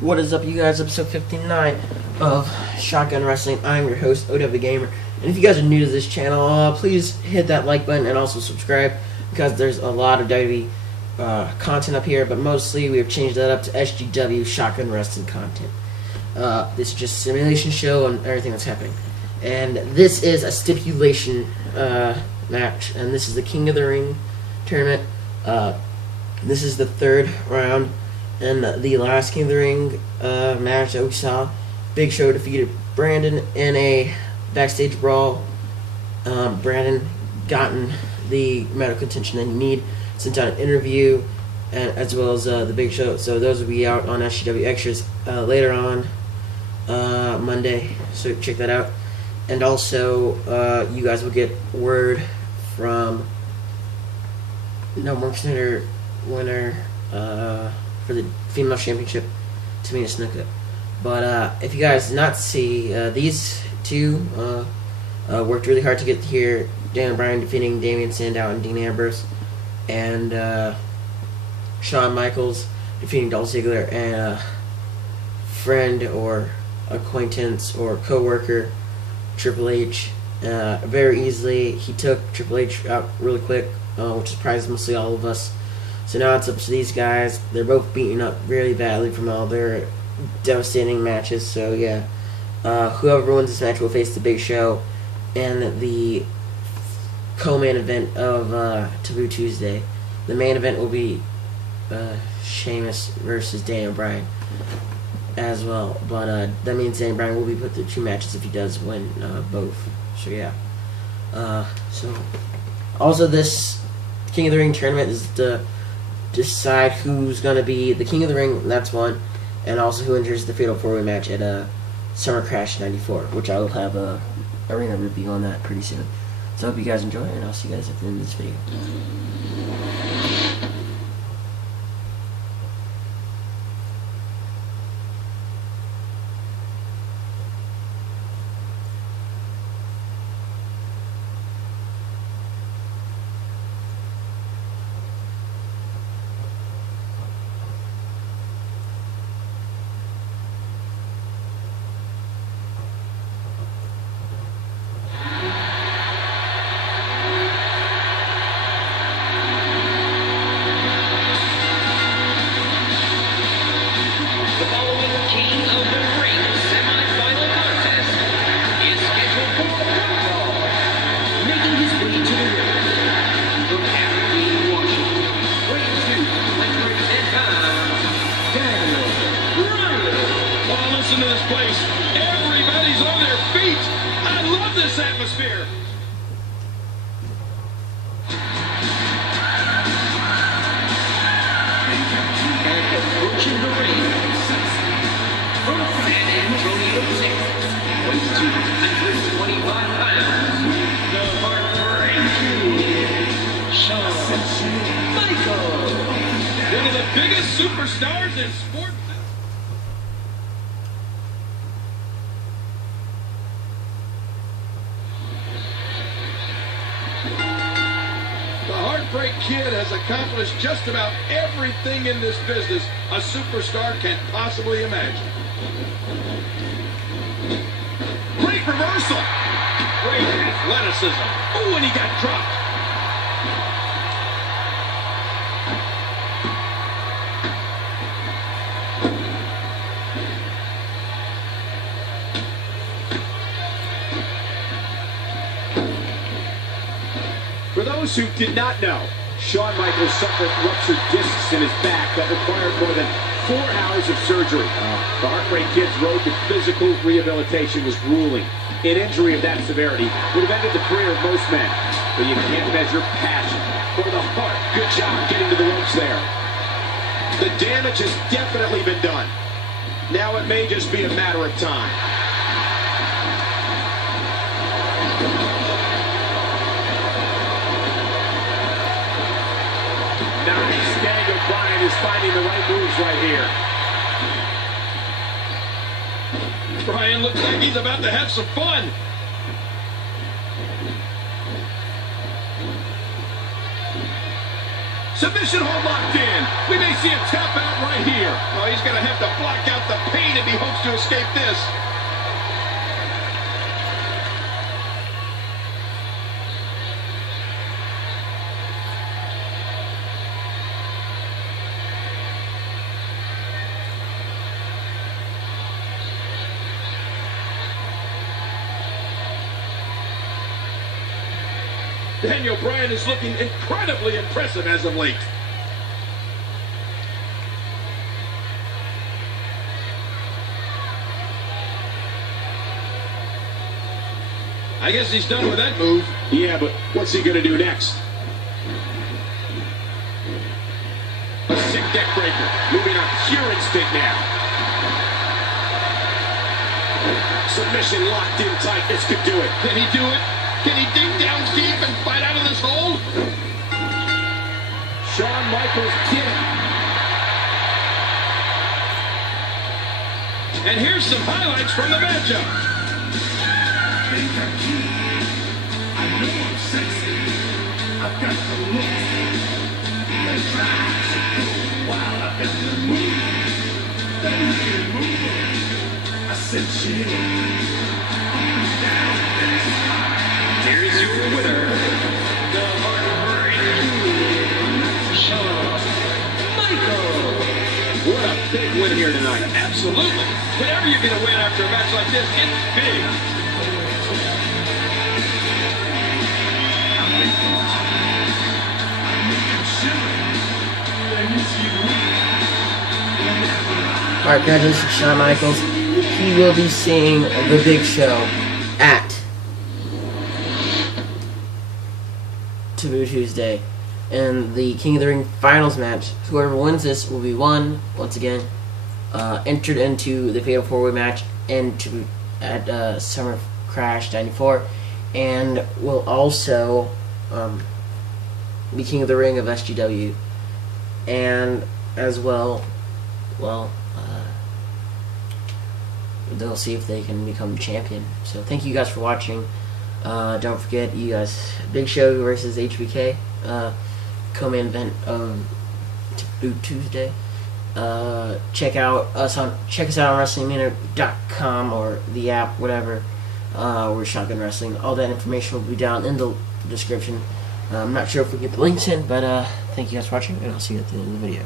What is up, you guys? Episode 59 of Shotgun Wrestling. I'm your host, OW Gamer. And if you guys are new to this channel, please hit that like button and also subscribe, because there's a lot of WWE content up here, but mostly we have changed that up to SGW Shotgun Wrestling content. This is just a simulation show and everything that's happening. And this is a stipulation match, and this is the King of the Ring tournament. This is the third round. And the last King of the Ring match that we saw, Big Show defeated Brandon in a backstage brawl. Brandon gotten the medical attention that he need, sent out an interview, and as well as the Big Show. So those will be out on SGW Extras later on Monday. So check that out. And also, you guys will get word from No More Contender winner for the female championship, Tamina Snuka. But if you guys did not see, these two worked really hard to get here. Dan Bryan defeating Damian Sandow and Dean Ambrose, and Shawn Michaels defeating Dolph Ziggler, and a friend or acquaintance or co-worker, Triple H, very easily. He took Triple H out really quick, which surprised mostly all of us. So now it's up to these guys. They're both beaten up really badly from all their devastating matches. So yeah, whoever wins this match will face the Big Show in the co-main event of Taboo Tuesday. The main event will be Sheamus versus Daniel Bryan as well. But that means Daniel Bryan will be put through two matches if he does win both. So yeah. So also, this King of the Ring tournament is the decide who's going to be the King of the Ring. That's one. And also who enters the Fatal 4-Way match at Summer Crash 94, which I will have a arena review on that pretty soon. So I hope you guys enjoy, and I'll see you guys at the end of this video. To this place, everybody's on their feet. I love this atmosphere. And approaching the ring from San Antonio, Texas, weighs 225 pounds, the heartbreaking Shawn Michaels, one of the biggest superstars in sports. Heartbreak Kid has accomplished just about everything in this business a superstar can possibly imagine. Great reversal. Great athleticism. Oh, and he got dropped. For those who did not know, Shawn Michaels suffered ruptured discs in his back that required more than 4 hours of surgery. The Heartbreak Kid's road to physical rehabilitation was grueling. An injury of that severity would have ended the career of most men. But you can't measure passion or the heart. Good job getting to the ropes there. The damage has definitely been done. Now it may just be a matter of time. Nice. Daniel Bryan is finding the right moves right here. Bryan looks like he's about to have some fun. Submission hold locked in. We may see a tap out right here. Oh, he's going to have to block out the pain if he hopes to escape this. Daniel Bryan is looking incredibly impressive as of late. I guess he's done with that move. Yeah, but what's he going to do next? A sick neck breaker. Moving on pure instinct now. Submission locked in tight. This could do it. Can he do it? Can he dig down deep and fight out of this hole? Shawn Michaels did it. And here's some highlights from the matchup. I know I'm sexy. I've got the look. Let's try to go while I've got the move. That move. I said chill. Down this. Here's your winner, the heartbreaker, Shawn Michaels. What a big win here tonight. Absolutely. Whenever you get a win after a match like this, it's big. Alright, congratulations, Shawn Michaels. He will be seeing the Big Show at Taboo Tuesday. And the King of the Ring finals match, whoever wins this will be once again, entered into the Fatal 4-Way match at Summer Crash 94, and will also be King of the Ring of SGW. And as well, they'll see if they can become champion. So thank you guys for watching. Don't forget, you guys, Big Show versus HBK, co-main event Taboo Tuesday. Check us out on WrestlingMania.com or the app, whatever. We're Shotgun Wrestling. All that information will be down in the description. I'm not sure if we get the links in, but thank you guys for watching, and I'll see you at the end of the video.